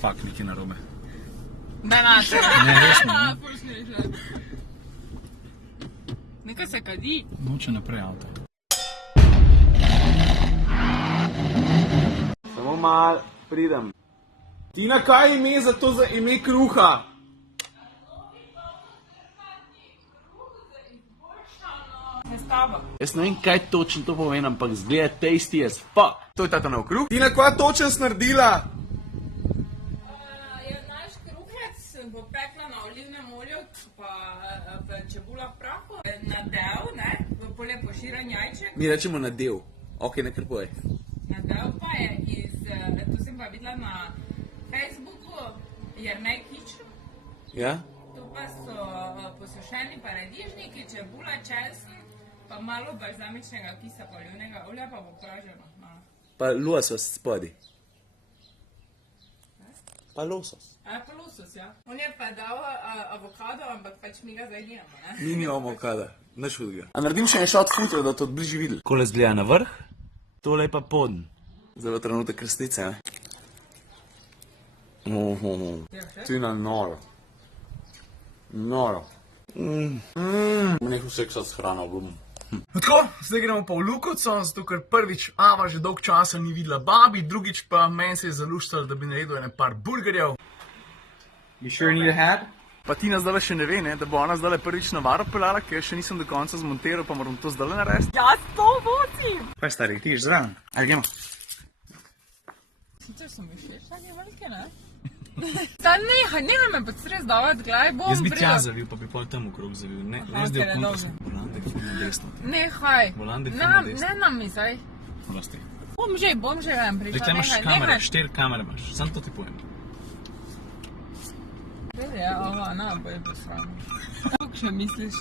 Fak, nekaj narobe. Da naše. Ne, resno. Ful smešno. Nekaj se kadi. Noče naprej avto. Samo mal pridem. Tina, kaj je ime za to za ime kruha? Jaz ne vem, kaj točno to pomeni, ampak zgleda tasty as fuck. To je tata nov kruh? Tina, kaj točno si naredila? Naš kruhec bo pekla na olivnem olju pa v čebulah prahu. Nadev, ne, v polje poširan jajček. Mi rečemo nadev. Ok, ne krpoj. Nadev pa je iz, tu sem pa videla na Facebooku, Jernej Kič. Ja? Tu pa so posušeni paradižniki, čebula, česen, pa malo balzamičnega kisa, pa olivnega olja, pa bo praženo. Pa losos spodi. Pa losos. Pa losos, ja. On je pa dal avokado, ampak pač mi ga zdaj nijemo, ne? Ni ni avokada, nič hudega. A naredim še en shot futra, da to od bližje videli. Kole zgleda na vrh, tole je pa podn. Zdaj v trenutek resnice, ne? Tina, noro. Noro. Nehal seksat s hrano, bom. Tako, zdaj gremo pa v Lukovco, zato ker prvič Ava že dolg časa ni videla babi, drugič pa meni se je zaluštalo, da bi naredil ene par burgerjev. You sure need a hat? Pa Tina zdaj še ne ve, ne, da bo ona zdaj prvič na varo pelala, ker še nisem do konca zmontiral, pa moram to zdaj narediti. Jaz to vozim! Kaj stari, ti ješ zraven? Ajde, gremo. Sicer so mi všeč take velike, ne? Ta nehaj me pod stres davati, gledaj, bom Jaz bi prijela. tja zavil, pa bi pol tam okrog zavil. Ne, Aha, ne zdaj ker je v dobro. kompas. Volan, da je ful na desno. Nehaj. Volan, da je ful na desno. Ne nam mi zdaj. Prosti. Bom že vam prišla, Zdaj, imaš nehaj, kamere, nehaj. 4 kamere imaš, sam to ti povem. Ja, ova, na, bo je posrano. Kako še misliš?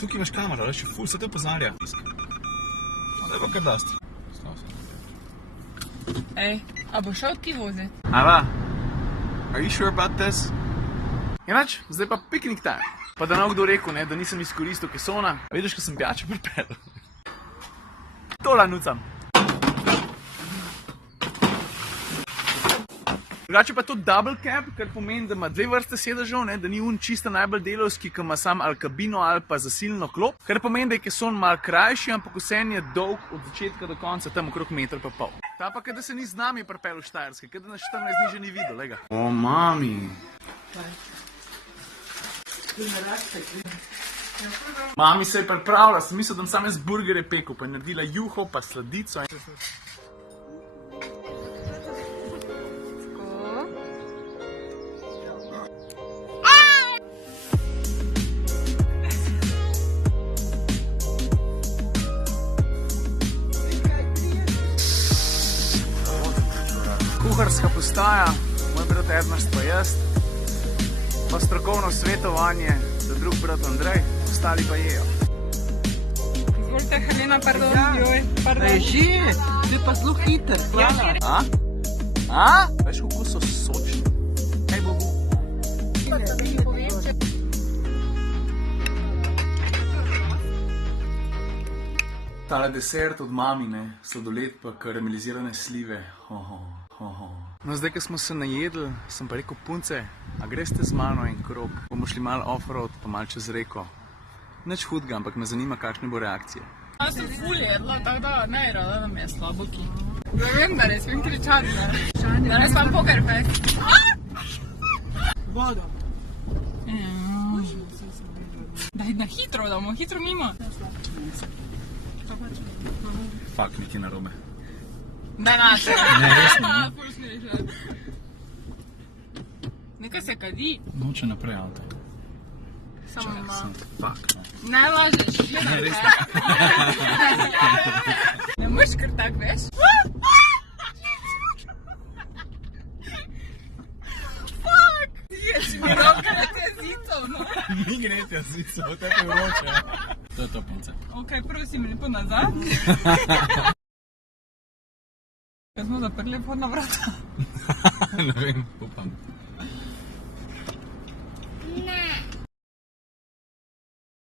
Tukaj imaš kamero, veš, ful se te opozarja. Daj pa kar dasti. Ej, a bo šel ti voziti? Ava, are you sure about this? Inač, zdaj pa piknik time. Pa da ne bo kdo rekel, ne, da nisem izkoristil kesona. Vidiš, ko sem pijačo pripeljal. Tola nucam. Drugače pa to double cab, kar pomeni, da ima dve vrste sedežev, ne, da ni un čisto najbolj delovski, ki ima sam ali kabino ali pa zasilno klop. Kar pomeni, da je keson malo krajši, ampak vseeno je dolg od začetka do konca, tam okrog meter pa pol. Ta pa, kada se ni z nami pripeljal Štajerske, kada nas 14 dni že ni videl, lega. O, mami. Mami se je pripravila, sem mislil, da bom sam jaz burgerje pekel, pa je naredila juho, pa sladico. Kuharska postaja, moj brat Ernest pa jaz, pa strokovno svetovanje za drug brat Andrej, ostali pa jejo. Izvolite, Helena, pardon, joj, pardon. Že, ti pa zelo hiter, hvala. A? Veš, kako so sočni? Kaj bo bo? Tale desert od mamine, sladoled pa karamelizirane slive. No, zdaj, ko smo se najedli, sem pa rekel, punce, a greste z mano en krog? Bomo šli malo off-road, pa malo čez reko. Nič hudega, ampak me zanima, kakšne bo reakcije. Jaz sem ful jedla, tako da ne rada, da mi je slabo ki. Ne vem, da ne smem kričati, ne. Da ne smem poker fest. Vodo. Daj na hitro, da bomo hitro mimo. Fak, nekaj narobe. Da naše. Ne, resno. Ful smešno. Nekaj se kadi. Noče naprej avto. Samo malo. Fak, ne. Ne lažeš, gledaj. Ne, resno. Ne moš kar tak, veš? Fuck! Ješ mi roka na te zicov, no. Ni grete, zico, te pa vroče. To je to, punce. Ok, prosim, lepo nazad. Kaj smo zaprli vhodna vrata? Ne vem, upam.